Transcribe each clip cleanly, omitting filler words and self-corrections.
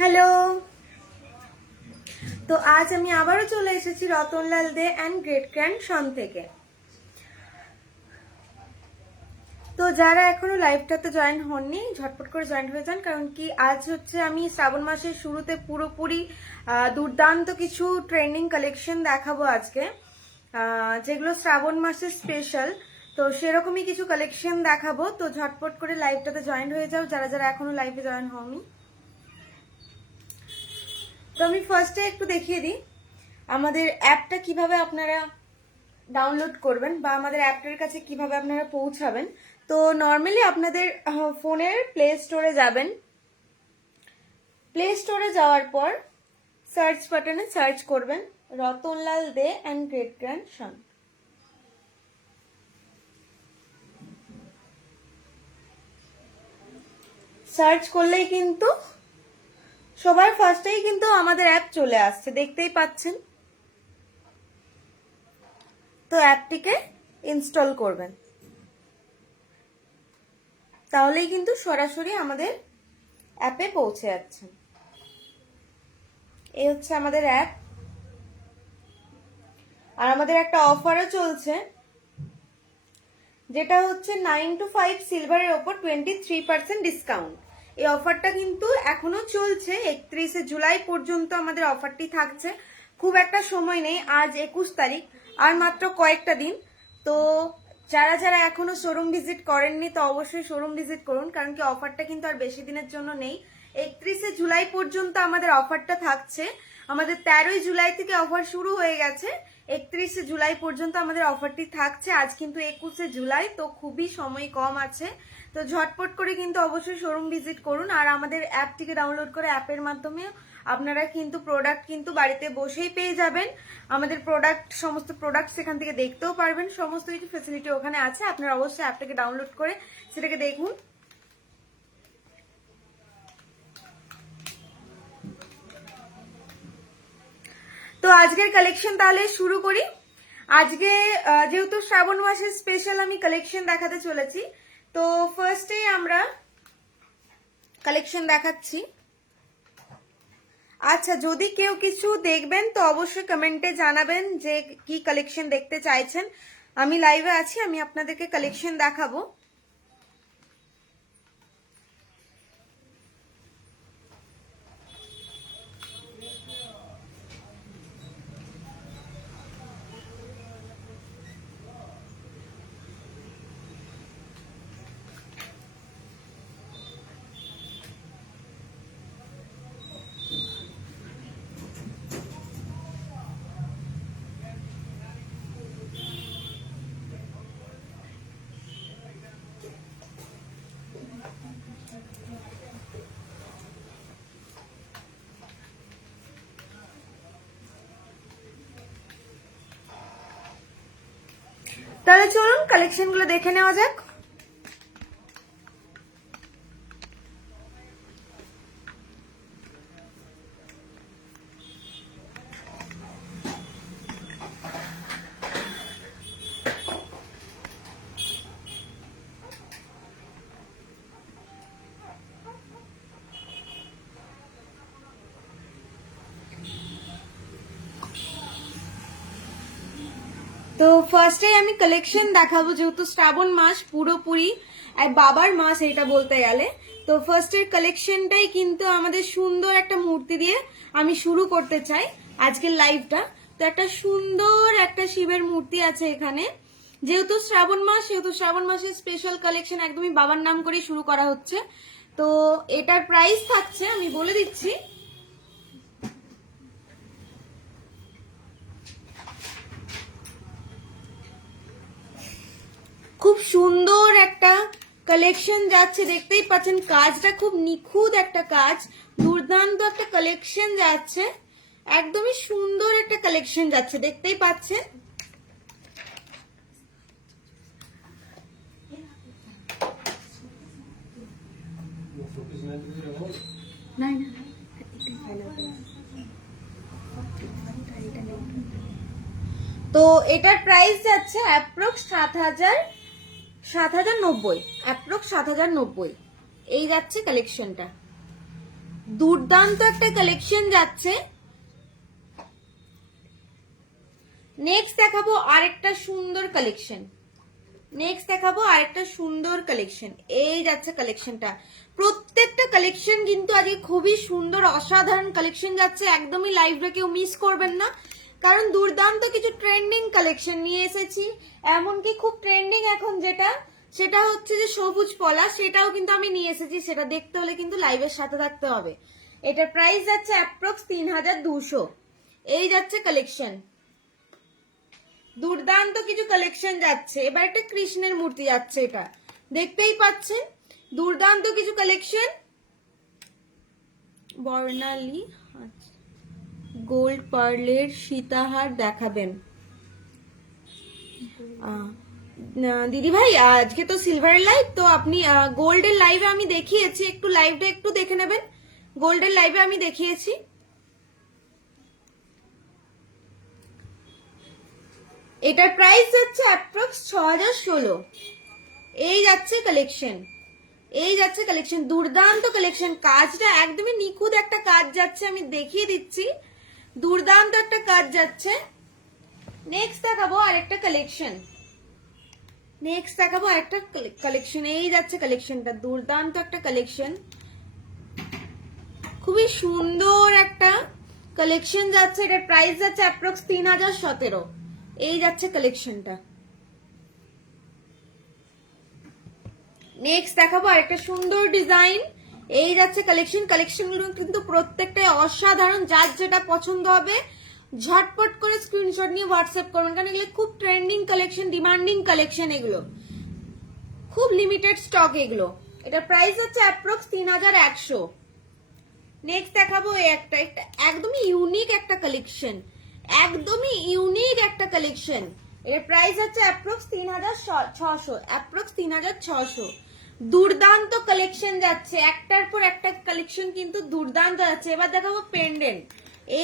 Hello. তো আজ আমি আবারও চলে এসেছি রতনলাল দে অ্যান্ড গ্রেট গ্র্যান্ডসন থেকে। তো যারা এখনো লাইভটাতে জয়েন হননি ঝটপট করে জয়েন হয়ে যান, কারণ কি আজ হচ্ছে আমি শ্রাবণ মাসের শুরুতে পুরোপুরি দুর্দান্ত কিছু ট্রেন্ডিং কালেকশন দেখাবো আজকে, যেগুলো শ্রাবণ মাসের স্পেশাল। তো সেরকমই কিছু কালেকশন দেখাবো। তো ঝটপট করে লাইভটাতে জয়েন হয়ে যাও যারা যারা এখনো লাইভে জয়েন হওনি। তো আমি ফার্স্টে একটু দেখিয়ে দিই আমাদের অ্যাপটা কিভাবে আপনারা ডাউনলোড করবেন বা আমাদের অ্যাপটার কাছে কিভাবে আপনারা পৌঁছাবেন। তো নর্মালি আপনাদের ফোনের প্লে স্টোরে যাবেন। প্লে স্টোরে যাওয়ার পর সার্চ বাটনে সার্চ করবেন রতনলাল দে অ্যান্ড গ্রেট গ্র্যান্ডসন। সার্চ করলেই কিন্তু সবার ফার্স্টেই কিন্তু আমাদের অ্যাপ চলে আসছে, দেখতেই পাচ্ছেন। তো অ্যাপটিকে ইনস্টল করবেন, তাহলেই কিন্তু সরাসরি আমাদের অ্যাপে পৌঁছে যাচ্ছেন। এই হচ্ছে আমাদের অ্যাপ। আর আমাদের একটা অফারও চলছে, যেটা হচ্ছে 9 to 5 সিলভারের ওপর 23% ডিসকাউন্ট। এই অফারটা কিন্তু এখনো চলছে, 31শে জুলাই পর্যন্ত আমাদের অফারটি থাকছে। খুব একটা সময় নেই, আজ 21 তারিখ, আর মাত্র কয়েকটা দিন। তো যারা যারা এখনো শোরুম ভিজিট করেননি তো অবশ্যই শোরুম ভিজিট করুন, কারণ কি অফারটা কিন্তু আর বেশি দিনের জন্য নেই। 31শে জুলাই পর্যন্ত আমাদের অফারটা থাকছে। আমাদের 13ই জুলাই থেকে অফার শুরু হয়ে গেছে, 31শে জুলাই পর্যন্ত আমাদের অফারটি থাকছে। আজ কিন্তু 21শে জুলাই, তো খুবই সময় কম আছে। তো ঝটপট করে কিন্তু অবশ্যই শোরুম ভিজিট করুন। আর আমাদের অ্যাপটিকে ডাউনলোড করে অ্যাপের মাধ্যমে আপনারা কিন্তু প্রোডাক্ট কিন্তু বাড়িতে বসেই পেয়ে যাবেন। আমাদের সমস্ত প্রোডাক্ট সেখান থেকে দেখতেও পারবেন, সমস্ত কিছু ফেসিলিটি ওখানে আছে। আপনারা অবশ্যই অ্যাপটাকে ডাউনলোড করে সেটাকে দেখুন। তো আজকের কালেকশন তাহলে শুরু করি। আজকে যেহেতু শ্রাবণ মাসের স্পেশাল আমি কালেকশন দেখাতে চলেছি, তো ফার্স্টেই আমরা কালেকশন দেখাচ্ছি। আচ্ছা, যদি কেউ কিছু দেখবেন তো অবশ্যই কমেন্টে জানাবেন যে কি কালেকশন দেখতে চাইছেন। আমি লাইভে আছি, আমি আপনাদেরকে কালেকশন দেখাবো। তাহলে চলুন কালেকশনগুলো দেখে নেওয়া যাক। তো ফার্স্টে আমি কালেকশন দেখাবো, যেহেতু শ্রাবণ মাস পুরোপুরি আর বাবার মাস এটা বলতে গেলে। তো ফার্স্টের কালেকশনটাই কিন্তু আমাদের সুন্দর একটা মূর্তি দিয়ে আমি শুরু করতে চাই আজকের লাইভটা। তো একটা সুন্দর একটা শিবের মূর্তি আছে এখানে। যেহেতু শ্রাবণ মাস, সেহেতু শ্রাবণ মাসের স্পেশাল কালেকশন একদমই বাবার নাম করেই শুরু করা হচ্ছে। তো এটার প্রাইস থাকছে, আমি বলে দিচ্ছি, খুব সুন্দর একটা কালেকশন যাচ্ছে, দেখতেই পাচ্ছেন। কাজটা খুব নিখুঁত একটা কাজ, দুর্দান্ত একটা কালেকশন যাচ্ছে, একদমই সুন্দর একটা কালেকশন যাচ্ছে, দেখতেই পাচ্ছেন। তো এটার প্রাইস যাচ্ছে অ্যাপ্রক্স 7,090, অ্যাপ্রক্স 7,090 এই যাচ্ছে কালেকশনটা। দুর্দান্ত একটা কালেকশন যাচ্ছে। নেক্সট দেখাবো আরেকটা সুন্দর কালেকশন। এই যাচ্ছে কালেকশনটা। প্রত্যেকটা কালেকশন কিন্তু আজকে খুবই সুন্দর অসাধারণ কালেকশন যাচ্ছে, একদমই লাইভটা কেউ মিস করবেন না, কারণ দুর্দান্ত কিছু ট্রেন্ডিং কালেকশন নিয়ে এসেছি। এমনকি খুব ট্রেন্ডিং এখন সেটা হচ্ছে যে সবুজ পলা, সেটাও কিন্তু আমি নিয়ে এসেছি। সেটা দেখতে হলে কিন্তু লাইভের সাথে থাকতে হবে। এটার প্রাইস যাচ্ছে অ্যাপ্রক্স 3200। এই যাচ্ছে কালেকশন, দুর্দান্ত কিছু কালেকশন যাচ্ছে। এবার একটা কৃষ্ণের মূর্তি যাচ্ছে, এটা দেখতেই পাচ্ছেন, দুর্দান্ত কিছু কালেকশন। বর্ণালী গোল্ড পার্লের সীতাহার দেখাবেন দিদি ভাই। আজকে তো সিলভারের লাইভ, তো আপনি গোল্ডের লাইভে আমি দেখিয়েছি, একটু লাইভটা একটু দেখে নেবেন। গোল্ডের লাইভে আমি দেখিয়েছি। এটার প্রাইস যাচ্ছে অ্যাপ্রক্স 6016। এই যাচ্ছে কালেকশন, দুর্দান্ত কালেকশন। কাজটা একদমই নিখুঁত একটা কাজ যাচ্ছে, আমি দেখিয়ে দিচ্ছি, দুর্দান্ত একটা কাজ যাচ্ছে। নেক্সট দেখাবো আরেকটা কালেকশন। এই যাচ্ছে কালেকশনটা, দুর্দান্ত একটা কালেকশন, খুবই সুন্দর একটা কালেকশন যাচ্ছে। এটার প্রাইস যাচ্ছে অ্যাপ্রক্স 3017। এই যাচ্ছে কালেকশনটা। নেক্সট দেখাবো আরেকটা সুন্দর ডিজাইন। এই যাচ্ছে কালেকশনগুলো কিন্তু প্রত্যেকটাই অসাধারণ। যার যেটা পছন্দ হবে ঝটপট করে স্ক্রিনশট নিয়ে হোয়াটসঅ্যাপ করুন, কারণ এগুলো খুব ট্রেন্ডিং কালেকশন, ডিমান্ডিং কালেকশন, এগুলো খুব লিমিটেড স্টক এগুলো। এটার প্রাইস হচ্ছে অ্যাপ্রক্স 3100। নেক্সট দেখাবো একটা একদমই ইউনিক একটা কালেকশন, এর প্রাইস হচ্ছে অ্যাপ্রক্স 3600। দুর্দান্ত কালেকশন যাচ্ছে, একটার পর একটা কালেকশন কিন্তু দুর্দান্ত যাচ্ছে। এবার দেখাবো পেন্ডেন্ট।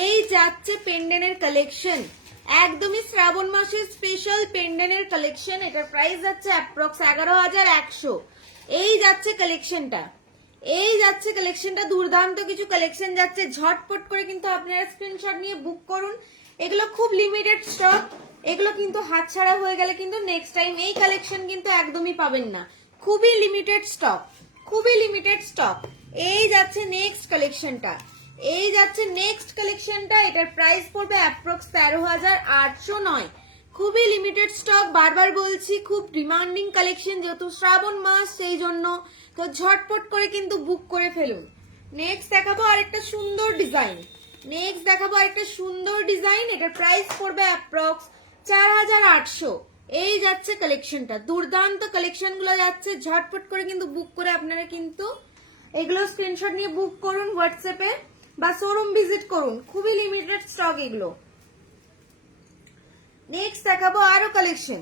এই যাচ্ছে পেন্ডেন্টের কালেকশন, একদমই শ্রাবণ মাসের স্পেশাল পেন্ডেন্টের কালেকশন। এটার প্রাইস যাচ্ছে অ্যাপ্রক্স 11100। এই যাচ্ছে কালেকশনটা, দুর্দান্ত কিছু কালেকশন যাচ্ছে। ঝটপট করে কিন্তু আপনারা স্ক্রিনশট নিয়ে বুক করুন, এগুলো খুব লিমিটেড স্টক, এগুলো কিন্তু হাতছাড়া হয়ে গেলে কিন্তু নেক্সট টাইম এই কালেকশন কিন্তু একদমই পাবেন না, খুবই লিমিটেড স্টক। এই যাচ্ছে নেক্সট কালেকশনটা। এটার প্রাইস পড়বে অ্যাপ্রক্স 13809। খুবই লিমিটেড স্টক, বারবার বলছি, খুব ডিমান্ডিং কালেকশন, যেহেতু শ্রাবণ মাস সেই জন্য, তো ঝটপট করে কিন্তু বুক করে ফেলুন। নেক্সট দেখাবো আরেকটা সুন্দর ডিজাইন। এটার প্রাইস পড়বে অ্যাপ্রক্স 4800। এই যাচ্ছে কালেকশনটা, দুর্দান্ত কালেকশন গুলো যাচ্ছে। ঝটপট করে কিন্তু বুক করে আপনারা কিন্তু এগুলো স্ক্রিনশট নিয়ে বুক করুন হোয়াটসঅ্যাপে বা শোরুম ভিজিট করুন, খুবই লিমিটেড স্টক এগুলো। নেক্সট দেখাবো আরো কালেকশন,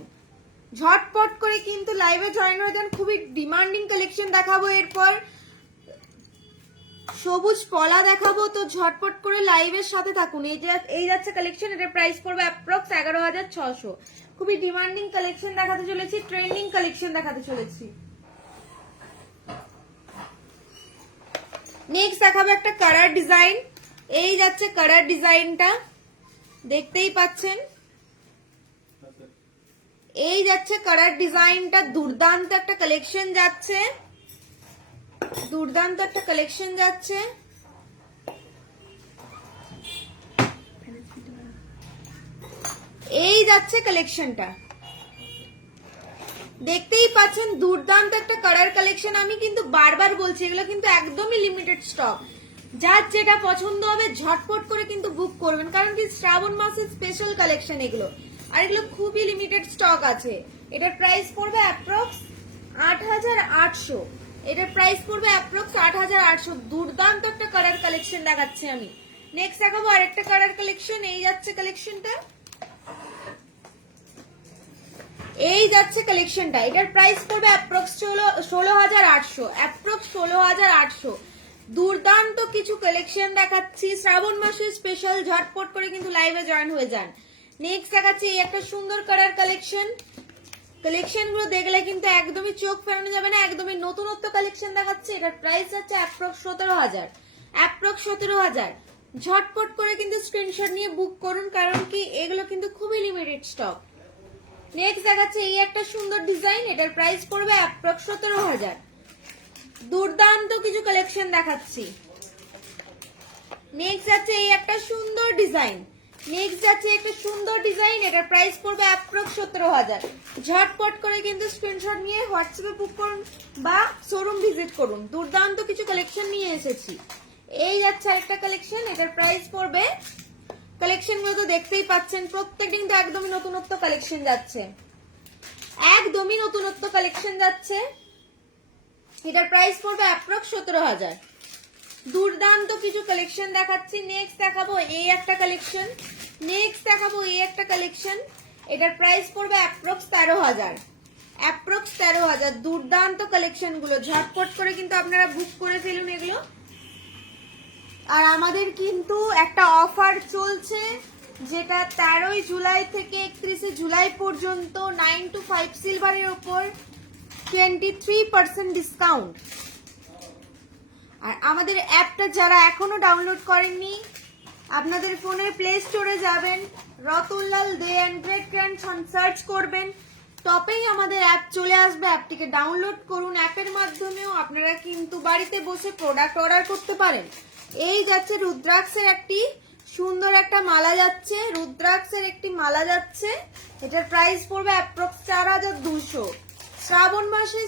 ঝটপট করে কিন্তু লাইভে জয়েন হয়ে যান, খুবই ডিমান্ডিং কালেকশন দেখাবো। এরপর সবুজ পলা দেখাবো, তো ঝটপট করে লাইভের সাথে থাকুন। এই যাচ্ছে কালেকশন, এটার প্রাইস পড়বে অ্যাপ্রক্স 11600। খুবই ডিমান্ডিং কালেকশন দেখাতে চলেছি, ট্রেন্ডিং কালেকশন দেখাতে চলেছি। নেক্সট দেখাবো একটা কালার ডিজাইন। এই যাচ্ছে কালার ডিজাইনটা, দেখতেই পাচ্ছেন। এই যাচ্ছে কালার ডিজাইনটা, দুর্দান্ত একটা কালেকশন যাচ্ছে, এই যাচ্ছে কালেকশনটা, দেখতেই পাচ্ছেন, দুর্দান্ত একটা কালার কালেকশন। আমি কিন্তু বারবার বলছি, এগুলো কিন্তু একদমই লিমিটেড স্টক, যার যেটা পছন্দ হবে ঝটপট করে কিন্তু বুক করবেন, কারণ কি শ্রাবণ মাসের স্পেশাল কালেকশন এগুলো, আর এগুলো খুবই লিমিটেড স্টক আছে। এটার প্রাইস পড়বে অ্যাপ্রক্স 8800। দুর্দান্ত একটা কালার কালেকশন দেখাচ্ছি আমি। নেক্সট দেখাবো আরেকটা কালার কালেকশন। এই যাচ্ছে কালেকশনটা, এটার প্রাইস পড়বে অ্যাপ্রক্স 16800। দুর্দান্ত কিছু কালেকশন দেখাচ্ছি, শ্রাবণ মাসের স্পেশাল, ঝটপট করে কিন্তু লাইভে জয়েন হয়ে যান। নেক্সট দেখাচ্ছি এই একটা সুন্দর কালার কালেকশন গুলো দেখলে কিন্তু একদমই চোখ ফেরানো যাবে না, একদমই নতুনত্ব কালেকশন দেখাচ্ছে। এটার প্রাইস আছে অ্যাপ্রক্স 17000। অ্যাপ্রক্স 17,000। ঝটপট করে কিন্তু স্ক্রিনশট নিয়ে বুক করুন, কারণ কি এগুলো কিন্তু খুবই লিমিটেড স্টক। নেক্সট দেখাচ্ছে এই একটা সুন্দর ডিজাইন, এটার প্রাইস পড়বে অ্যাপ্রক্স 17,000। দুর্দান্ত কিছু কালেকশন দেখাচ্ছি। নেক্সট যাচ্ছে এই একটা সুন্দর ডিজাইন, এটার প্রাইস পড়বে অ্যাপ্রক্স 17,000। ঝটপট করে কিন্তু স্ক্রিনশট নিয়ে হোয়াটসঅ্যাপে বুক করুন বা শোরুম ভিজিট করুন। দুর্দান্ত কিছু কালেকশন নিয়ে এসেছি। এই যাচ্ছে আরেকটা কালেকশন, এটার প্রাইস পড়বে, কালেকশন গুলো তো দেখতেই পাচ্ছেন, প্রত্যেকটা কিন্তু একদমই নতুনত্ব কালেকশন যাচ্ছে, এটার প্রাইস পড়বে অ্যাপ্রক্স 17,000। দুর্দান্ত কিছু কালেকশন দেখাচ্ছি। নেক্সট দেখাবো এই একটা কালেকশন, এটার প্রাইস পড়বে অ্যাপ্রক্স 13,000। দুর্দান্ত কালেকশন গুলো ঝটপট করে কিন্তু আপনারা বুক করে ফেলুন এগুলো। আর আমাদের কিন্তু একটা অফার চলছে, যেটা 13 জুলাই থেকে 31 জুলাই পর্যন্ত 9 to 5 সিলভারের উপর 23% ডিসকাউন্ট। আর আমাদের অ্যাপটা যারা এখনো ডাউনলোড করেননি, আপনাদের ফোনে প্লে স্টোরে যাবেন, রতনলাল দে অ্যান্ড গ্রেট গ্র্যান্ডসন সার্চ করবেন, টপেই আমাদের অ্যাপ চলে আসবে। অ্যাপটিকে ডাউনলোড করুন। অ্যাপের মাধ্যমেও আপনারা কিন্তু বাড়িতে বসে প্রোডাক্ট অর্ডার করতে পারেন। এই যাচ্ছে রুদ্রাক্ষের একটি সুন্দর একটা মালা যাচ্ছে, এটার প্রাইস পড়বে অ্যাপ্রক্স 4,200। শ্রাবণ মাসের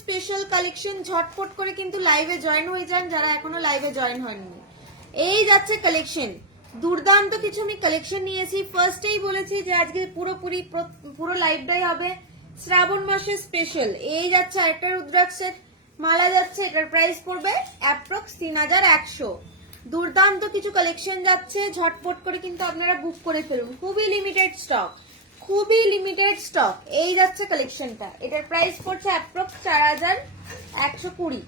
স্পেশাল কালেকশন, ঝটপট করে কিন্তু লাইভে জয়েন হয়ে যান যারা এখনো লাইভে জয়েন হয়নি। এই যাচ্ছে কালেকশন, দুর্দান্ত কিছু আমি কালেকশন নিয়েছি। ফার্স্টেই বলেছি যে আজকে পুরো লাইভটাই হবে শ্রাবণ মাসের স্পেশাল। এই যাচ্ছে আরেকটা রুদ্রাক্ষের মালা যাচ্ছে, এটার প্রাইস পড়বে অ্যাপ্রক্স 3,100। দুর্দান্ত কিছু কালেকশন যাচ্ছে, ঝটপট করে কিন্তু আপনারা বুক করে ফেলুন। খুবই লিমিটেড স্টক। এই যাচ্ছে কালেকশনটা, এটার প্রাইস পড়ছে অ্যাপ্রক্স 4,120।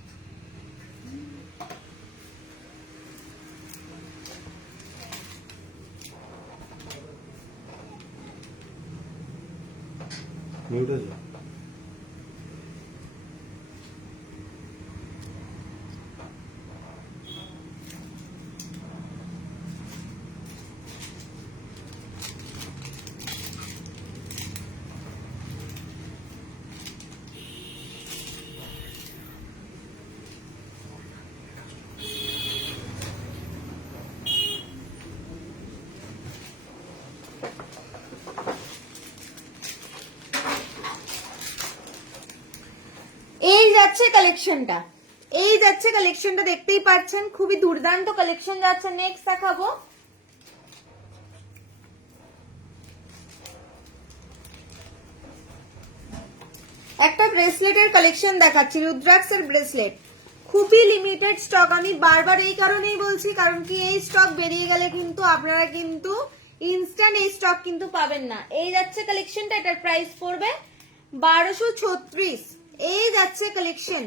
এই যাচ্ছে কালেকশনটা, দেখতেই পাচ্ছেন খুবই দুর্দান্ত কালেকশন যাচ্ছে। নেক্সট দেখাবো একটা ব্রেসলেটের কালেকশন দেখাচ্ছি, রুদ্রাক্ষের ব্রেসলেট, খুবই লিমিটেড স্টক। আমি বারবার এই কারণেই বলছি, কারণ কি এই স্টক বেরিয়ে গেলে কিন্তু আপনারা কিন্তু ইনস্ট্যান্ট এই স্টক কিন্তু পাবেন না। এই যাচ্ছে কালেকশনটা, এটার প্রাইস পড়বে 1236। এই যাচ্ছে কালেকশন,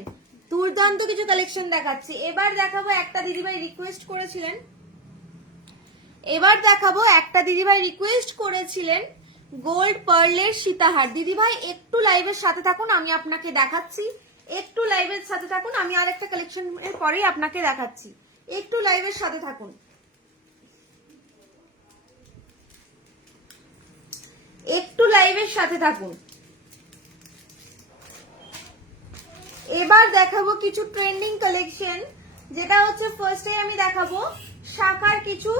দুর্দান্ত কিছু কালেকশন দেখাচ্ছি। এবার দেখাবো একটা দিদিভাই রিকোয়েস্ট করেছিলেন গোল্ড পার্লের সীতাহার। দিদিভাই একটু লাইভের সাথে থাকুন, আমি আপনাকে দেখাচ্ছি। একটু লাইভের সাথে থাকুন, আমি আরেকটা কালেকশন এর পরেই আপনাকে দেখাচ্ছি। একটু লাইভের সাথে থাকুন। এবার দেখাবো কিছু ট্রেন্ডিং কালেকশন, যেটা হচ্ছে ফার্স্টে আমি দেখাবো শাখার কিছু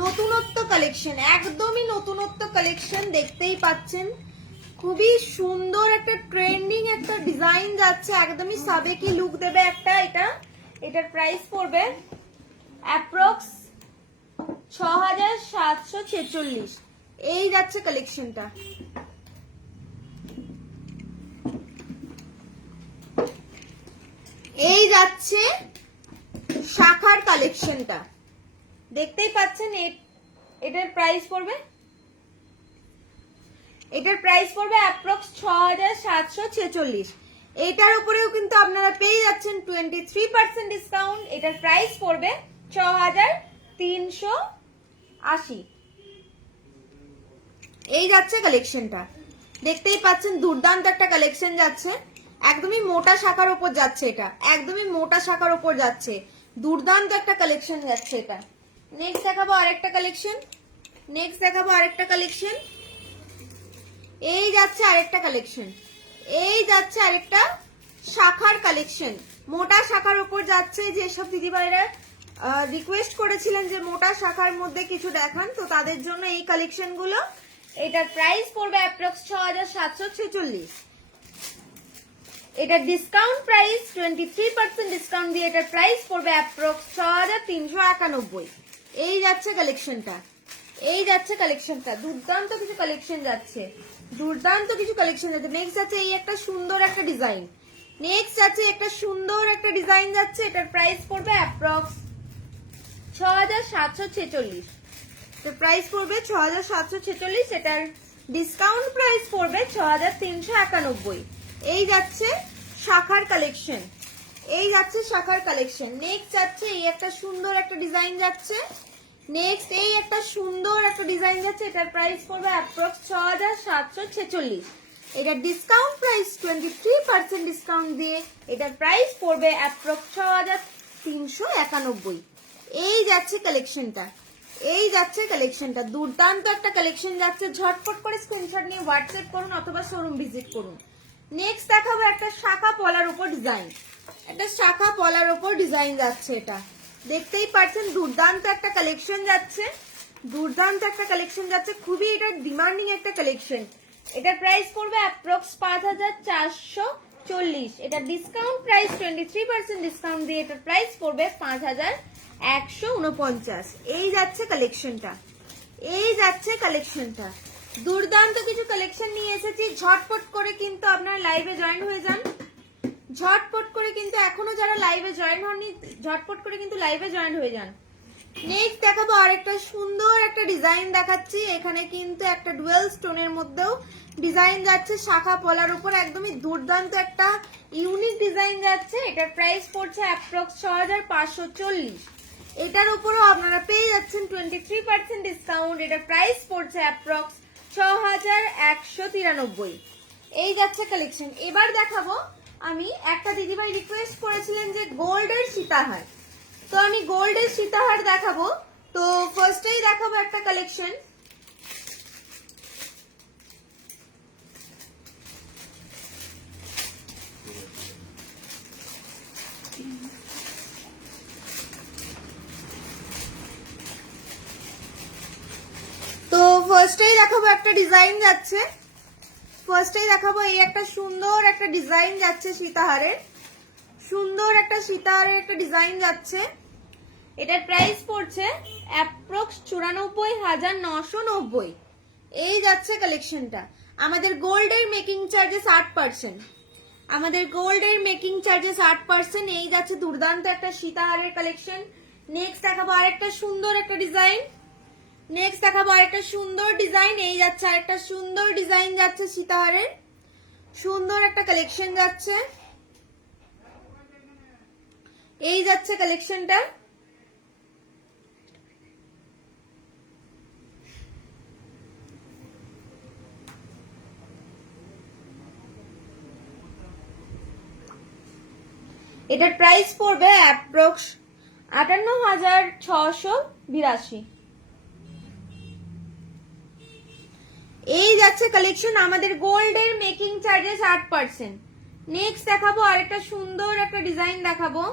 নতুনত্ব কালেকশন, একদমই নতুনত্ব কালেকশন। দেখতেই পাচ্ছেন খুবই সুন্দর একটা ট্রেন্ডিং একটা ডিজাইন যাচ্ছে, একদমই সাবেকি লুক দেবে একটা। এটার প্রাইস পড়বে অ্যাপ্রক্স 6,746। এই যাচ্ছে কালেকশনটা, এই যাচ্ছে শাখার কালেকশনটা, দেখতেই পাচ্ছেন। এটার প্রাইস পড়বে অ্যাপ্রক্স 6,746। এটার উপরেও কিন্তু আপনারা পেয়ে যাচ্ছেন 23% ডিসকাউন্ট। এটার প্রাইস পড়বে 6,380। এই যাচ্ছে কালেকশনটা, দেখতেই পাচ্ছেন দুর্দান্ত একটা কালেকশন যাচ্ছে। একদমই মোটা শাখার উপর যাচ্ছে, এটা একদমই মোটা শাখার উপর যাচ্ছে, দুর্দান্ত একটা কালেকশন যাচ্ছে এটা। নেক্সট দেখাবো আরেকটা কালেকশন, নেক্সট দেখাবো আরেকটা কালেকশন। এই যাচ্ছে আরেকটা কালেকশন, এই যাচ্ছে আরেকটা শাখার কালেকশন, মোটা শাখার উপর যাচ্ছে। যেসব দিদিভাইরা রিকোয়েস্ট করেছিলেন যে মোটা শাখার মধ্যে কিছু দেখান, তো তাদের জন্য এই কালেকশন গুলো। এটার প্রাইস পড়বে অ্যাপ্রক্স 6746। এটার ডিসকাউন্ট প্রাইস 23% ডিসকাউন্ট দিয়ে এটার প্রাইস পড়বে অ্যাপ্রক্স 6391। এই যাচ্ছে কালেকশনটা, এই যাচ্ছে কালেকশনটা, দুর্দান্ত কিছু কালেকশন যাচ্ছে, দুর্দান্ত কিছু কালেকশন যাচ্ছে। নেক্সট আছে এই একটা সুন্দর একটা ডিজাইন, নেক্সট আছে একটা সুন্দর একটা ডিজাইন যাচ্ছে, এটার প্রাইস পড়বে অ্যাপ্রক্স 6746। প্রাইস পড়বে 6746, এটার ডিসকাউন্ট প্রাইস পড়বে 6391। এই যাচ্ছে শাখার কালেকশন, এই যাচ্ছে শাখার কালেকশন। নেক্সট যাচ্ছে এই একটা সুন্দর একটা ডিজাইন যাচ্ছে, নেক্সট এই একটা সুন্দর একটা ডিজাইন যাচ্ছে, এটার প্রাইস পড়বে অ্যাপ্রক্স 6746। এটার ডিসকাউন্ট প্রাইস 23% ডিসকাউন্ট দিয়ে এটার প্রাইস পড়বে অ্যাপ্রক্স 6391। এই যাচ্ছে কালেকশনটা, এই যাচ্ছে কালেকশনটা, দুর্দান্ত একটা কালেকশন যাচ্ছে। ঝটপট করে স্ক্রিনশট নিয়ে হোয়াটসঅ্যাপ করুন অথবা শোরুম ভিজিট করুন। নেক্সট দেখাবো একটা শাখা পলার উপর ডিজাইন, একটা শাখা পলার উপর ডিজাইন যাচ্ছে, এটা দেখতেই পাচ্ছেন দুর্দান্ত একটা কালেকশন যাচ্ছে, দুর্দান্ত একটা কালেকশন যাচ্ছে, খুবই এটা ডিমান্ডিং একটা কালেকশন। এটার প্রাইস পড়বে অ্যাপ্রক্স 5440। এটা ডিসকাউন্ট প্রাইস 23% ডিসকাউন্ট দিয়ে এটার প্রাইস পড়বে 5149। এই যাচ্ছে কালেকশনটা, এই যাচ্ছে কালেকশনটা, দুর্দান্ত কিছু কালেকশন নিয়ে এসেছি। ঝটপট করে কিন্তু আপনারা লাইভে জয়েন হয়ে যান, ঝটপট করে কিন্তু এখনো যারা লাইভে জয়েন হননি ঝটপট করে কিন্তু লাইভে জয়েন হয়ে যান। নেক্সট দেখাবো আরেকটা সুন্দর একটা ডিজাইন দেখাচ্ছি, এখানে কিন্তু একটা ডুয়েল স্টোনের মধ্যেও ডিজাইন যাচ্ছে শাখা পলার উপর, একদমই দুর্দান্ত একটা ইউনিক ডিজাইন যাচ্ছে। এটার প্রাইস পড়ছে অ্যাপ্রক্স 6540। এটার উপরও আপনারা পেয়ে যাচ্ছেন 23% ডিসকাউন্ট, এটার প্রাইস পড়ছে অ্যাপ্রক্স 6193। এই যাচ্ছে কালেকশন। এবার দেখাবো আমি একটা দিদিভাই রিকোয়েস্ট করেছিলেন যে গোল্ডের সীতাহার, তো আমি গোল্ডের সীতাহার দেখাবো। তো ফার্স্টেই দেখাবো একটা কালেকশন, তো ফার্স্টেই দেখাবো একটা ডিজাইন যাচ্ছে, ফার্স্টেই দেখাবো এই একটা সুন্দর একটা ডিজাইন যাচ্ছে সীতাহারের, সুন্দর একটা সীতাহারের একটা ডিজাইন যাচ্ছে। এটার প্রাইস পড়ছে অ্যাপ্রক্স 94,990। এই যাচ্ছে কালেকশনটা। আমাদের গোল্ডের মেকিং চার্জেস 8%, আমাদের গোল্ডের মেকিং চার্জেস 8%। এই যাচ্ছে দুর্দান্ত একটা সীতাহারের কালেকশন। নেক্সট দেখাবো আরেকটা সুন্দর একটা ডিজাইন, নেক্সট দেখাবো আরেকটা সুন্দর ডিজাইন। এই যাচ্ছে আরেকটা সুন্দর ডিজাইন যাচ্ছে সীতাহারের, সুন্দর একটা কালেকশন যাচ্ছে। এই যাচ্ছে কালেকশনটা। এটার প্রাইস পড়বে অ্যাপ্রক্স 58,682। এই যাচ্ছে কালেকশন, আমাদের গোল্ডের মেকিং চার্জেস 8%। নেক্সট দেখাবো আরেকটা সুন্দর একটা ডিজাইন দেখাবো,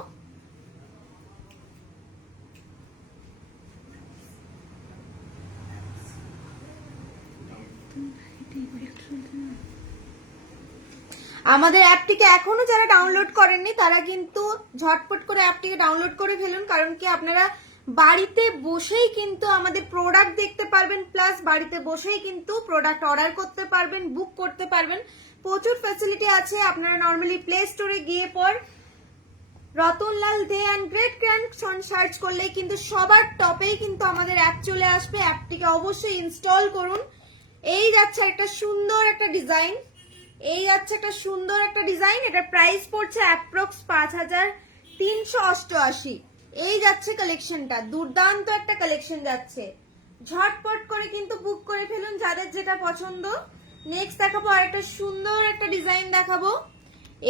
আমাদের অ্যাপটিকে এখনো যারা ডাউনলোড করেননি তারা কিন্তু ঝটপট করে অ্যাপটিকে ডাউনলোড করে ফেলুন, কারণ কি আপনারা বাড়িতে বসেই কিন্তু আমাদের প্রোডাক্ট দেখতে পারবেন, প্লাস বাড়িতে বসেই কিন্তু প্রোডাক্ট অর্ডার করতে পারবেন, বুক করতে পারবেন, প্রচুর ফ্যাসিলিটি আছে। আপনারা নর্মালি প্লে স্টোরে গিয়ে পর রতনলাল দে অ্যান্ড গ্রেট গ্র্যান্ডসন সার্চ করলেই কিন্তু সবার টপেই কিন্তু আমাদের অ্যাপ চলে আসবে, অ্যাপটিকে অবশ্যই ইনস্টল করুন। এই যাচ্ছে একটা সুন্দর একটা ডিজাইন, এই যাচ্ছে একটা সুন্দর একটা ডিজাইন। এটার প্রাইস পড়ছে অ্যাপ্রক্স 5388। এই যাচ্ছে কালেকশনটা, দুর্দান্ত একটা কালেকশন যাচ্ছে, ঝটপট করে কিন্তু বুক করে ফেলুন যাদের যেটা পছন্দ। নেক্সট দেখাবো আরেকটা সুন্দর একটা ডিজাইন দেখাবো।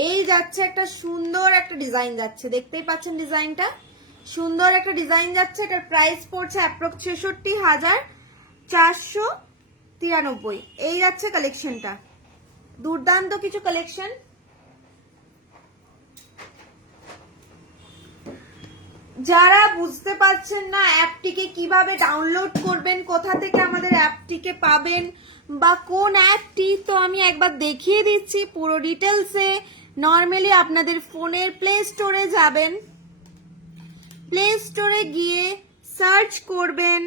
এই যাচ্ছে একটা সুন্দর একটা ডিজাইন যাচ্ছে, দেখতেই পাচ্ছেন ডিজাইনটা, সুন্দর একটা ডিজাইন যাচ্ছে। এটার প্রাইস পড়ছে অ্যাপ্রক্স 66,493। এই যাচ্ছে কালেকশনটা, দুর্দান্ত কিছু কালেকশন। যারা বুঝতে পারছেন না অ্যাপটিকে কিভাবে ডাউনলোড করবেন, কোথা থেকে আমাদের অ্যাপটিকে পাবেন বা কোন অ্যাপটি, তো আমি একবার দেখিয়ে দিচ্ছি পুরো ডিটেলসে। নর্মালি আপনাদের ফোনের প্লে স্টোরে যাবেন, প্লে স্টোরে গিয়ে সার্চ করবেন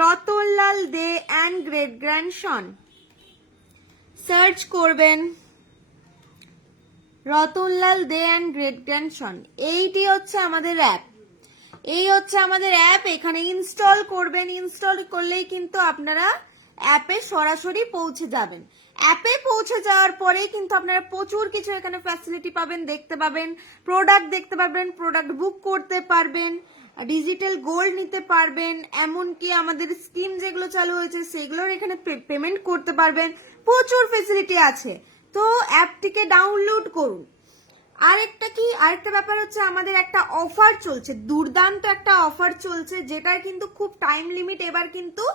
রতনলাল দে অ্যান্ড গ্রেট গ্র্যান্ডসন, সার্চ করবেন রতনলাল দে অ্যান্ড গ্রেট গ্র্যান্ডসন। এইটি হচ্ছে আমাদের অ্যাপ, এই হচ্ছে আমাদের অ্যাপ। এখানে ইনস্টল করবেন, ইনস্টল করলেই কিন্তু আপনারা অ্যাপে সরাসরি পৌঁছে যাবেন। অ্যাপে পৌঁছে যাওয়ার পরেই কিন্তু আপনারা প্রচুর কিছু এখানে ফ্যাসিলিটি পাবেন, দেখতে পাবেন, প্রোডাক্ট দেখতে পারবেন, প্রোডাক্ট বুক করতে পারবেন, ডিজিটাল গোল্ড নিতে পারবেন, এমনকি আমাদের স্কিম যেগুলো চালু হয়েছে সেগুলোর এখানে পেমেন্ট করতে পারবেন, প্রচুর ফেসিলিটি আছে। তো অ্যাপটিকে ডাউনলোড করুন। আরেকটা ব্যাপার হচ্ছে আমাদের একটা অফার চলছে, দুর্দান্ত একটা অফার চলছে, যেটার কিন্তু খুব টাইম লিমিট এবার কিন্তু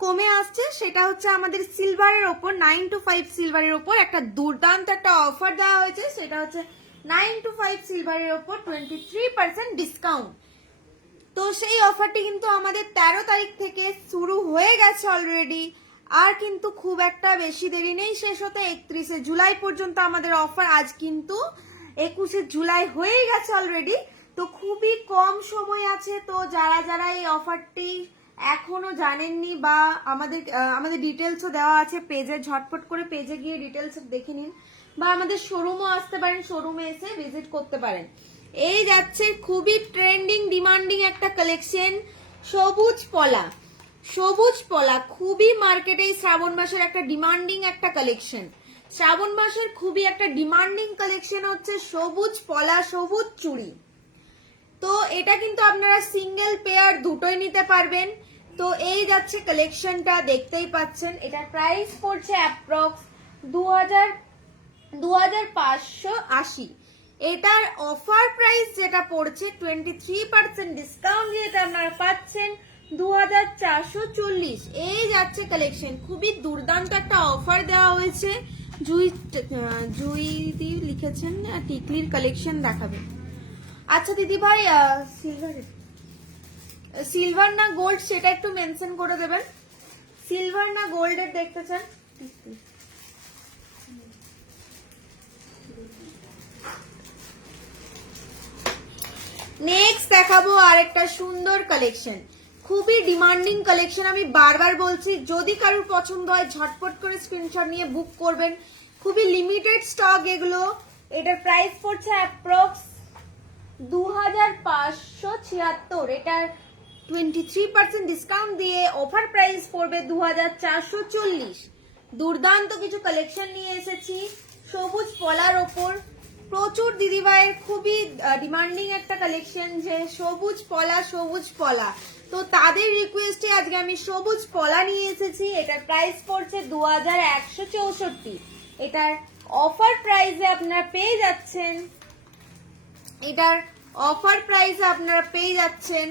কমে আসছে। সেটা হচ্ছে আমাদের সিলভারের ওপর 9 to 5 সিলভারের ওপর একটা দুর্দান্ত একটা অফার দেওয়া হয়েছে। সেটা হচ্ছে 9 to 5 সিলভারের ওপর 23% ডিসকাউন্ট। তো সেই অফারটি কিন্তু আমাদের 13 তারিখ থেকে শুরু হয়ে গেছে অলরেডি, আর কিন্তু খুব একটা বেশি দেরি নেই শেষ হতে। 31শে জুলাই পর্যন্ত আমাদের অফার, আজ কিন্তু 21শে জুলাই হয়ে গেছে অলরেডি। তো খুবই কম সময় আছে। তো যারা যারা এই অফারটি এখনো জানেননি বা আমাদের ডিটেলসও দেওয়া আছে পেজে, ঝটপট করে পেজে গিয়ে ডিটেলস দেখে নিন, বা আমাদের শোরুমও আসতে পারেন, শোরুমে এসে ভিজিট করতে পারেন। এই যাচ্ছে খুবই ট্রেন্ডিং ডিমান্ডিং একটা কালেকশন, সবুজ পলা। সবুজ পলা খুবই মার্কেটে শ্রাবণ মাসের একটা ডিমান্ডিং একটা কালেকশন। শ্রাবণ মাসের খুবই একটা ডিমান্ডিং কালেকশন হচ্ছে সবুজ পলা, সবুজ চুড়ি। তো এটা কিন্তু আপনারা সিঙ্গেল পেয়ার দুটোই নিতে পারবেন। তো এই যাচ্ছে কালেকশনটা, দেখতেই পাচ্ছেন। এটার প্রাইস পড়ছে অ্যাপ্রক্স 2580। এটার অফার প্রাইস যেটা পড়ছে 23% ডিসকাউন্ট দিয়ে এটা আপনারা পাচ্ছেন 2440। এই যাচ্ছে কালেকশন, খুবই দুর্দান্ত একটা অফার দেওয়া হয়েছে। জুই লিখেছেন টিকলির কালেকশন দেখাবেন। আচ্ছা দিদি ভাই, সিলভার না গোল্ড সেটা একটু মেনশন করে দেবেন। সিলভার না গোল্ডের দেখতে চান? নেক্সট দেখাবো আরেকটা সুন্দর কালেকশন, খুবই ডিমান্ডিং কালেকশন। আমি বারবার বলছি, যদি কারোর পছন্দ হয় ঝটপট করে স্ক্রিনশট নিয়ে বুক করবেন, খুবই লিমিটেড স্টক এগুলো। এটার প্রাইস পড়ছে অ্যাপ্রক্স 2576। এটার 23% ডিসকাউন্ট দিয়ে অফার প্রাইস পড়বে 2440। দুর্দান্ত কিছু কালেকশন নিয়ে এসেছি সবুজ পলার ওপর। প্রচুর দিদিভাইয়ের খুবই ডিমান্ডিং একটা কালেকশন যে সবুজ পলা, সবুজ পলা। তো তাদের রিকোয়েস্টে আজকে আমি সবুজ পলা নিয়ে এসেছি। এটার প্রাইস পড়ছে 2164। এটার অফার প্রাইসে আপনারা পেয়ে যাচ্ছেন, এটার অফার প্রাইসে আপনারা পেয়ে যাচ্ছেন,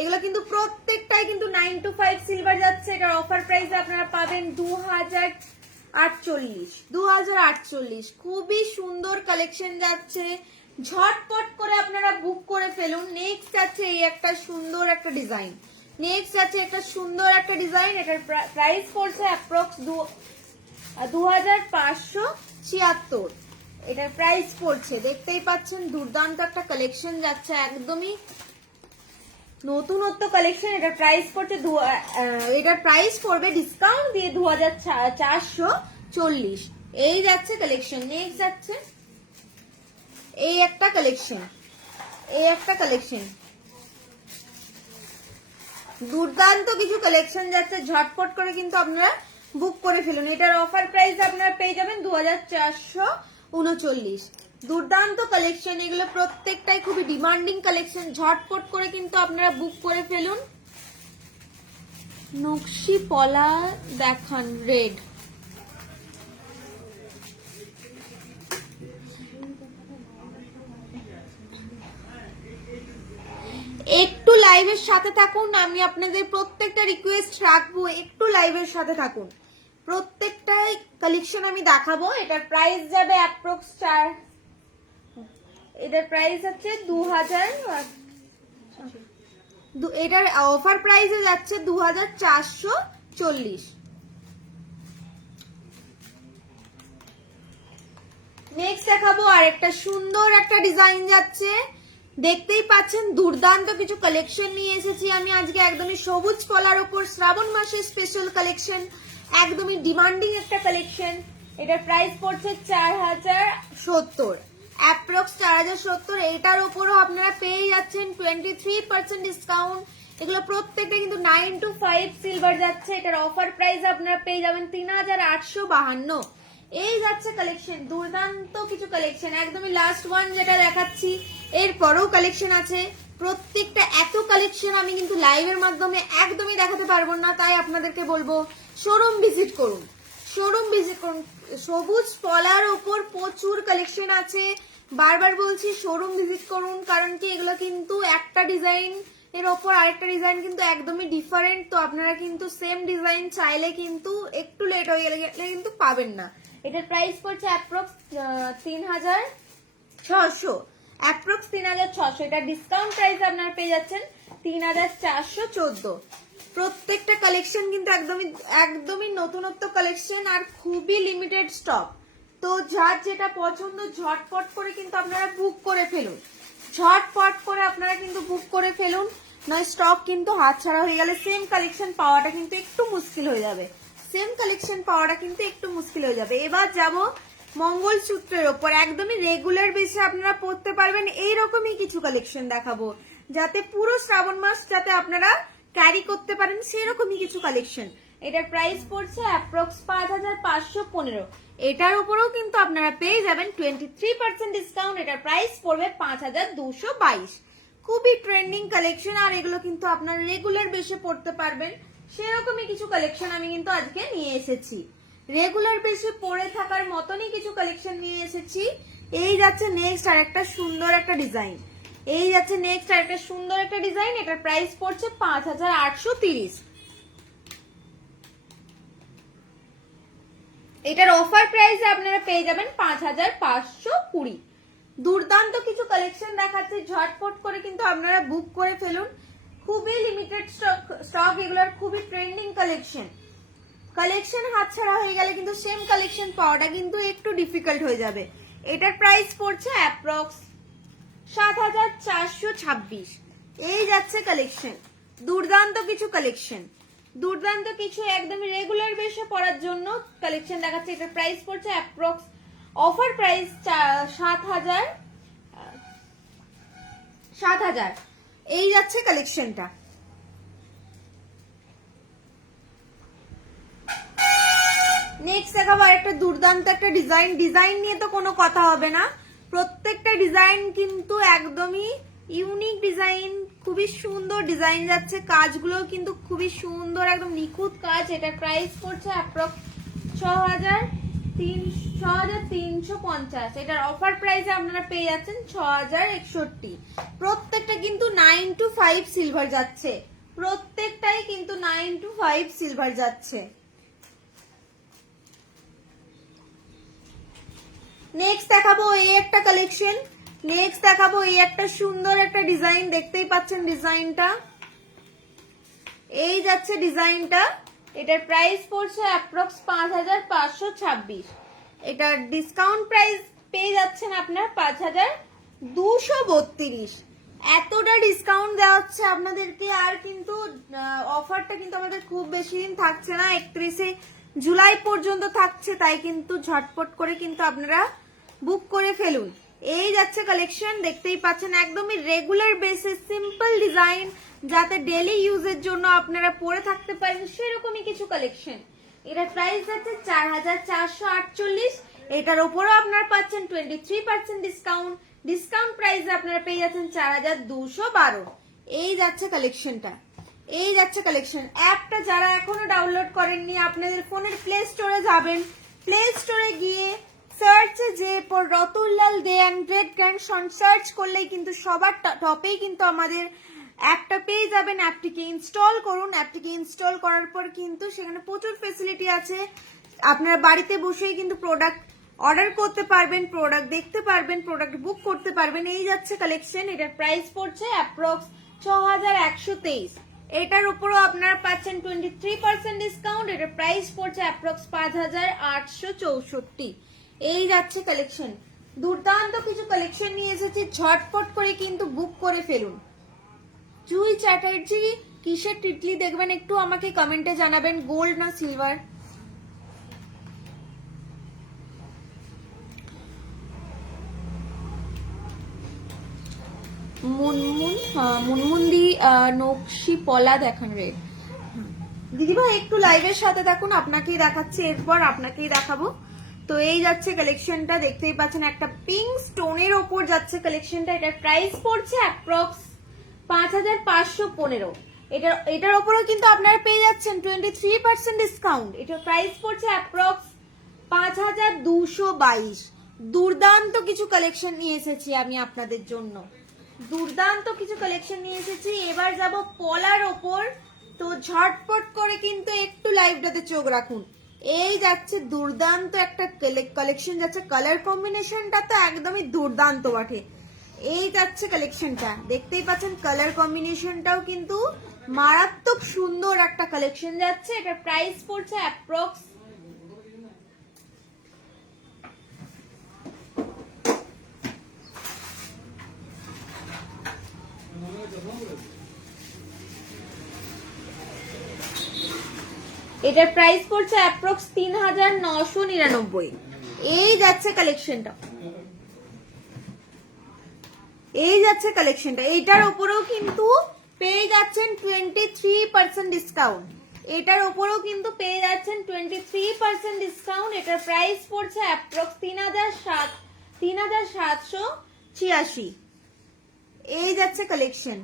এগুলো কিন্তু প্রত্যেকটাই কিন্তু 9 to 5 সিলভার যাচ্ছে। এটার অফার প্রাইসে আপনারা পাবেন 2048। খুবই সুন্দর কালেকশন যাচ্ছে, ঝটপট করে আপনারা বুক করে ফেলুন। নেক্সট আছে এই একটা সুন্দর একটা ডিজাইন, এটার প্রাইস পড়ছে অ্যাপ্রক্স 2576। এটার প্রাইস পড়ছে, দেখতেই পাচ্ছেন, দুর্দান্ত একটা কালেকশন যাচ্ছে, একদমই নতুনত্ব কালেকশন। এটার প্রাইস পড়বে ডিসকাউন্ট দিয়ে 2440। এই যাচ্ছে কালেকশন। নেক্সট যাচ্ছে এই একটা কালেকশন, দুর্দান্ত কিছু কালেকশন যাচ্ছে, ঝটপট করে কিন্তু আপনারা বুক করে ফেলুন। এটার অফার প্রাইস আপনারা পেয়ে যাবেন 2439। দুর্দান্ত কালেকশন, এগুলো প্রত্যেকটাই খুবই ডিমান্ডিং কালেকশন, ঝটপট করে কিন্তু আপনারা বুক করে ফেলুন। নকশি পলা দেখান রেড, লাইভের সাথে থাকুন, আমি আপনাদের প্রত্যেকটা রিকোয়েস্ট রাখবো একটু লাইভের সাথে থাকুন। প্রত্যেকটাই কালেকশন আমি দেখাবো। এটার প্রাইস যাবে অ্যাপ্রক্স 4, এটার প্রাইস হচ্ছে 2000, এটার অফার প্রাইসে যাচ্ছে 2440। নেক্সট দেখাবো আর একটা সুন্দর একটা ডিজাইন যাচ্ছে, দেখতেই পাচ্ছেন দুর্দান্ত কিছু কালেকশন নিয়ে এসেছি আমি আজকে। একদমই সবুজ কলার উপর শ্রাবণ মাসের স্পেশাল কালেকশন, একদমই ডিমান্ডিং একটা কালেকশন। এটার প্রাইস পড়ছে 4070, অ্যাপ্রক্স 4070। এটার উপরও আপনারা পেয়ে যাচ্ছেন 23% ডিসকাউন্ট। এগুলো প্রত্যেকটা কিন্তু 9 to 5 সিলভার যাচ্ছে। এটার অফার প্রাইস আপনারা পেয়ে যাবেন 3852। এই যাচ্ছে কালেকশন, দুর্দান্ত কিছু কালেকশন। একদমই লাস্ট ওয়ান যেটা দেখাচ্ছি, এরপরেও কালেকশন আছে। প্রত্যেকটা এত কালেকশন আমি কিন্তু লাইভের মাধ্যমে একদমই দেখাতে পারবো না, তাই আপনাদেরকে বলবো শোরুম ভিজিট করুন, শোরুম ভিজিট করুন। সবুজ পলার ওপর প্রচুর কালেকশন আছে, বারবার বলছি শোরুম ভিজিট করুন। কারণ কি এগুলো কিন্তু একটা ডিজাইন এর ওপর আরেকটা ডিজাইন কিন্তু একদমই ডিফারেন্ট, তো আপনারা কিন্তু সেম ডিজাইন চাইলে কিন্তু একটু লেট হয়ে গেলে কিন্তু পাবেন না। এটার প্রাইস পড়ছে অ্যাপ্রক্স 3600, অ্যাপ্রক্স 3600। এটা ডিসকাউন্ট প্রাইস আপনারা পেয়ে যাচ্ছেন 3414। প্রত্যেকটা কালেকশন কিন্তু একদমই নতুনত্ব কালেকশন আর খুবই লিমিটেড স্টক। তো যার যেটা পছন্দ ঝটপট করে কিন্তু আপনারা বুক করে ফেলুন, ঝটপট করে আপনারা কিন্তু বুক করে ফেলুন, নয় স্টক কিন্তু হাতছাড়া হয়ে গেলে সেম কালেকশন পাওয়াটা কিন্তু একটু মুশকিল হয়ে যাবে, সেম কালেকশন পাওয়াটা কিন্তু একটু মুশকিল হয়ে যাবে। এবার যাব মঙ্গলসূত্রের ওপর, একদমই রেগুলার বেসে আপনারা পড়তে পারবেন এইরকমই কিছু কালেকশন দেখাবো, যাতে পুরো শ্রাবণ মাস যাতে আপনারা ক্যারি করতে পারেন সেরকমই কিছু কালেকশন। এটার প্রাইস পড়ছে অ্যাপ্রক্স 5515। এটার উপরেও কিন্তু আপনারা পেয়ে যাবেন 23% ডিসকাউন্ট। এটার প্রাইস পড়বে 5222। খুবই ট্রেন্ডিং কালেকশন আর এগুলো কিন্তু আপনারা রেগুলার বেসে পড়তে পারবেন সেরকমই কিছু কালেকশন আমি কিন্তু আজকে নিয়ে এসেছি। রেগুলার বেসে পরে থাকার মতনই কিছু কালেকশন নিয়ে এসেছি। এই যাচ্ছে নেক্সট আর একটা সুন্দর একটা ডিজাইন, এই যাচ্ছে নেক্সট আর একটা সুন্দর একটা ডিজাইন। এটার প্রাইস পড়ছে 5830। এটার অফার প্রাইসে আপনারা পেয়ে যাবেন 5520। দুর্দান্ত কিছু কালেকশন দেখাচ্ছে, ঝটপট করে কিন্তু আপনারা বুক করে ফেলুন। খুবই লিমিটেড স্টক, এগুলোর খুবই ট্রেন্ডিং কালেকশন। কালেকশন হাতছাড়া হয়ে গেলে কিন্তু সেম কালেকশন পাওয়াটা কিন্তু একটু ডিফিকাল্ট হয়ে যাবে। এটার প্রাইস পড়ছে অ্যাপ্রক্স 7426। এই যাচ্ছে কালেকশন, দুর্দান্ত কিছু কালেকশন, দুর্দান্ত কিছু একদমই রেগুলার বেসে পড়ার জন্য কালেকশন দেখাচ্ছে। এটার প্রাইস পড়ছে অ্যাপ্রক্স অফার প্রাইস 7000। এই যাচ্ছে কালেকশনটা। নেক্সট দেখাবো একটা দুর্দান্ত একটা ডিজাইন। ডিজাইন নিয়ে তো কোনো কথা হবে না, প্রত্যেকটা ডিজাইন কিন্তু একদমই ইউনিক ডিজাইন, খুবই সুন্দর ডিজাইন যাচ্ছে, কাজগুলো কিন্তু খুবই সুন্দর, একদম নিখুঁত কাজ। এটার প্রাইস পড়ছে অ্যাপ্রক্স 6350। এটার অফার প্রাইসে আপনারা পেয়ে যাচ্ছেন 6061। প্রত্যেকটা কিন্তু 9 to 5 সিলভার যাচ্ছে, প্রত্যেকটাই কিন্তু 9 to 5 সিলভার যাচ্ছে। নেক্সট দেখাবো এই একটা কালেকশন, নেক্সট দেখাবো এই একটা সুন্দর একটা ডিজাইন, দেখতেই পাচ্ছেন ডিজাইনটা, এই যাচ্ছে ডিজাইনটা। এটার প্রাইস পড়ছে অ্যাপ্রক্স 5526। এটার ডিসকাউন্ট প্রাইস পেয়ে যাচ্ছেন আপনার 5232। এতটা ডিসকাউন্ট দেওয়া হচ্ছে আপনাদেরকে, আর কিন্তু অফারটা কিন্তু আমাদের খুব বেশি দিন থাকছে না, 31শে জুলাই পর্যন্ত থাকছে, তাই কিন্তু ঝটপট করে কিন্তু আপনারা বুক করে ফেলুন। এই যাচ্ছে কালেকশন, দেখতেই পাচ্ছেন একদমই রেগুলার বেসিস সিম্পল ডিজাইন, যাতে ডেলি ইউজের জন্য আপনারা পরে থাকতে পারেন সেরকমই কিছু কালেকশন। এটার প্রাইস যাচ্ছে 4448। এটার উপরও আপনারা পাচ্ছেন 23% ডিসকাউন্ট। ডিসকাউন্ট প্রাইসে আপনারা পেয়ে যাচ্ছেন 4212। এই যাচ্ছে কালেকশনটা, এই যাচ্ছে কালেকশন। অ্যাপটা যারা এখনো ডাউনলোড করেননি আপনাদের ফোনের প্লে স্টোরে যাবেন, প্লে স্টোরে গিয়ে সার্চে যে রতুললাল দে অ্যান্ড গ্রেট গ্র্যান্ডসন সার্চ করলেই কিন্তু সবার টপেই কিন্তু আমাদের একটা পেয়ে যাবেন, অ্যাপটিকে ইনস্টল করুন। অ্যাপটিকে ইনস্টল করার পর কিন্তু সেখানে প্রচুর ফেসিলিটি আছে, আপনারা বাড়িতে বসেই কিন্তু প্রোডাক্ট অর্ডার করতে পারবেন, প্রোডাক্ট দেখতে পারবেন, প্রোডাক্ট বুক করতে পারবেন। এই যাচ্ছে কালেকশন, এটার প্রাইস পড়ছে অ্যাপ্রক্স 6123। এটার উপরও আপনারা পাচ্ছেন 23% ডিসকাউন্ট, এটার প্রাইস পড়ছে অ্যাপ্রক্স 5864। এই যাচ্ছে কালেকশন, দুর্দান্ত কিছু কালেকশন নিয়ে এসেছি, ঝটপট করে কিন্তু বুক করে ফেলুন। জুই চ্যাটার্জি কিসের টিটলি দেখবেন একটু আমাকে কমেন্টে জানাবেন, গোল্ড না সিলভার? মুনমুন্দি নকশি পলা দেখান রে দিদিভাই, একটু লাইভের সাথে দেখুন, আপনাকেই দেখাচ্ছি, এরপর আপনাকেই দেখাবো। তো এই যাচ্ছে কালেকশনটা, দেখতেই পাচ্ছেন একটা পিঙ্ক স্টোনের ওপর যাচ্ছে কালেকশনটা, এটার প্রাইস পড়ছে অ্যাপ্রক্স 5515। এটার ওপরও কিন্তু আপনারা পেয়ে যাচ্ছেন 23% ডিসকাউন্ট, এটার প্রাইস পড়ছে অ্যাপ্রক্স 5222। দুর্দান্ত কিছু কালেকশন নিয়ে এসেছি আমি আপনাদের জন্য, দুর্দান্ত কিছু কালেকশন নিয়ে এসেছি। এবার যাব পলার ওপর, তো ঝটপট করে কিন্তু একটু লাইভটাতে চোখ রাখুন। এই যাচ্ছে দুর্দান্ত একটা কালেকশন যাচ্ছে, কালার কম্বিনেশনটা তো একদমই দুর্দান্ত বটে। এই যাচ্ছে কালেকশনটা, দেখতেই পাচ্ছেন কালার কম্বিনেশনটাও কিন্তু মারাত্মক সুন্দর একটা কালেকশন যাচ্ছে, এটার প্রাইস পড়ছে অ্যাপ্রক্স এটার প্রাইস পড়ছে অ্যাপ্রক্স 3999। এই যাচ্ছে কালেকশনটা, এই যাচ্ছে কালেকশনটা, এইটার উপরেও কিন্তু পেয়ে যাচ্ছেন 23% ডিসকাউন্ট, এটার উপরেও কিন্তু পেয়ে যাচ্ছেন 23% ডিসকাউন্ট, এটার প্রাইস পড়ছে অ্যাপ্রক্স 3786। এই যাচ্ছে কালেকশন।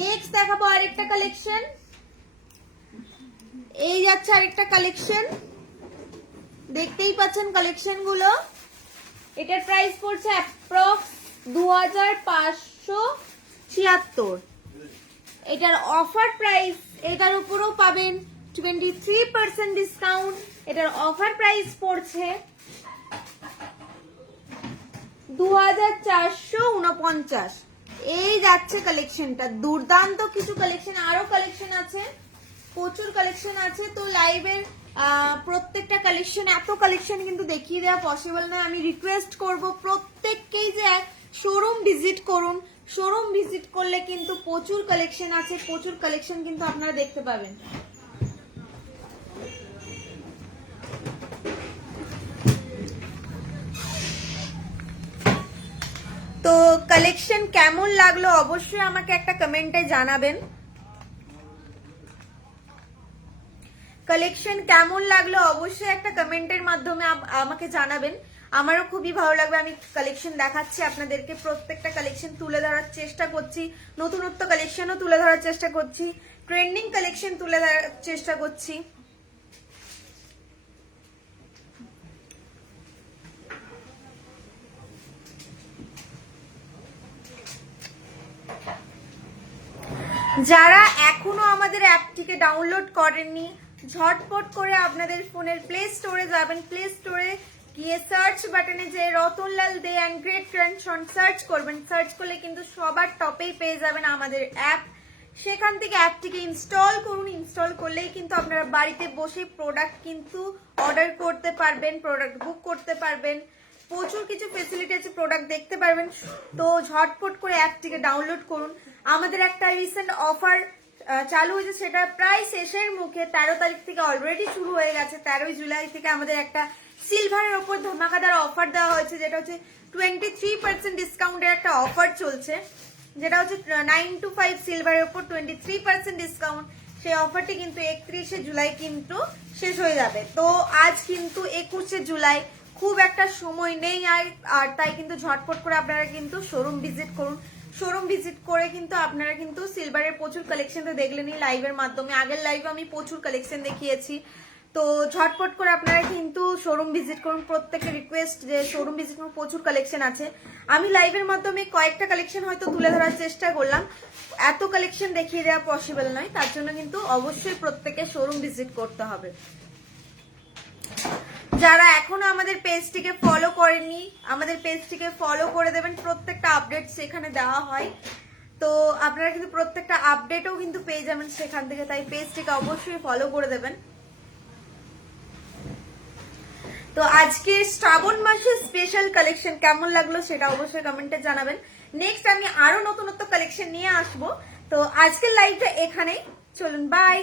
নেক্সট দেখাবো আরেকটা কালেকশন, এই যাচ্ছে আরেকটা কালেকশন, দেখতেই পাচ্ছেন কালেকশন গুলো, এটার প্রাইস পড়ছে অ্যাপ্রক্স 2576। এটার অফার প্রাইস, এটার উপরেও পাবেন 23% ডিসকাউন্ট, এটার অফার প্রাইস পড়ছে 2449। এই যাচ্ছে কালেকশনটা, দুর্দান্ত কিছু কালেকশন, আরো কালেকশন আছে, প্রচুর কালেকশন আছে। তো লাইভের প্রত্যেকটা কালেকশন, এত কালেকশন কিন্তু দেখিয়ে দেওয়া পসিবল নয়। আমি রিকোয়েস্ট করব প্রত্যেককেই যে শোরুম ভিজিট করুন, শোরুম ভিজিট করলে কিন্তু প্রচুর কালেকশন আছে, প্রচুর কালেকশন কিন্তু আপনারা দেখতে পাবেন। তো কালেকশন কেমন লাগলো অবশ্যই আমাকে একটা কমেন্টে জানাবেন, কালেকশন কেমন লাগলো অবশ্যই একটা কমেন্টের মাধ্যমে আমাকে জানাবেন। আমারও খুবই ভালো লাগবে, আমি কালেকশন দেখাচ্ছি আপনাদেরকে, প্রত্যেকটা কালেকশন তুলে ধরার চেষ্টা করছি, নতুনত্ব কালেকশনও তুলে ধরার চেষ্টা করছি, ট্রেন্ডিং কালেকশন তুলে ধরার চেষ্টা করছি। যারা এখনো আমাদের অ্যাপটিকে ডাউনলোড করেননি, ঝটপট করে আপনাদের ফোনের প্লে স্টোরে যাবেন, প্লে স্টোরে গিয়ে সার্চ বাটনে যে রতনলাল দে অ্যান্ড গ্রেট ট্রেন্ডস সার্চ করবেন, সার্চ করলে কিন্তু সবার টপেই পেয়ে যাবেন আমাদের অ্যাপ। সেখান থেকে অ্যাপটিকে ইনস্টল করুন, ইনস্টল করলেই কিন্তু আপনারা বাড়িতে বসে প্রোডাক্ট কিন্তু অর্ডার করতে পারবেন, প্রোডাক্ট বুক করতে পারবেন, প্রচুর কিছু ফেসিলিটি আছে, প্রোডাক্ট দেখতে পারবেন। তো ঝটপট করে অ্যাপটিকে ডাউনলোড করুন। আমাদের একটা রিসেন্ট অফার চালু হয়েছে, সেটা প্রায় শেষের মুখে, 13 তারিখ থেকে অলরেডি শুরু হয়ে গেছে। 13 জুলাই থেকে আমাদের একটা সিলভারের ওপর ধামাকাদার অফার দেওয়া হয়েছে, যেটা হচ্ছে 23% ডিসকাউন্টের একটা অফার চলছে, যেটা হচ্ছে 9 to 5 সিলভারের ওপর 23% ডিসকাউন্ট। সেই অফারটি কিন্তু 31শে জুলাই কিন্তু শেষ হয়ে যাবে। তো আজ কিন্তু 21শে জুলাই, খুব একটা সময় নেই আর তাই কিন্তু ঝটপট করে আপনারা কিন্তু শোরুম ভিজিট করুন। শোরুম ভিজিট করে কিন্তু আপনারা কিন্তু সিলভারের প্রচুর কালেকশন তো দেখলেনই লাইভের মাধ্যমে, আগের লাইভে আমি প্রচুর কালেকশন দেখিয়েছি, তো ঝটপট করে আপনারা কিন্তু শোরুম ভিজিট করুন। প্রত্যেকের রিকোয়েস্ট যে শোরুম ভিজিট করুন, প্রচুর কালেকশন আছে। আমি লাইভের মাধ্যমে কয়েকটা কালেকশন হয়তো তুলে ধরার চেষ্টা করলাম, এত কালেকশন দেখিয়ে দেওয়া পসিবল নয়, তার জন্য কিন্তু অবশ্যই প্রত্যেকে শোরুম ভিজিট করতে হবে। যারা এখনো আমাদের পেজটিকে ফলো করেননি, আমাদের পেজটিকে ফলো করে দেবেন, প্রত্যেকটা আপডেট সেখানে দেওয়া হয়। তো আপনারা কিন্তু প্রত্যেকটা আপডেটও কিন্তু পেয়ে যাবেন সেখান থেকে, তাই পেজটিকে অবশ্যই ফলো করে দেবেন। তো আজকে শ্রাবণ মাসের স্পেশাল কালেকশন কেমন লাগলো সেটা অবশ্যই কমেন্টে জানাবেন। নেক্সট আমি আরো নতুনত্ব কালেকশন নিয়ে আসবো। তো আজকের লাইভটা এখানেই, চলুন বাই।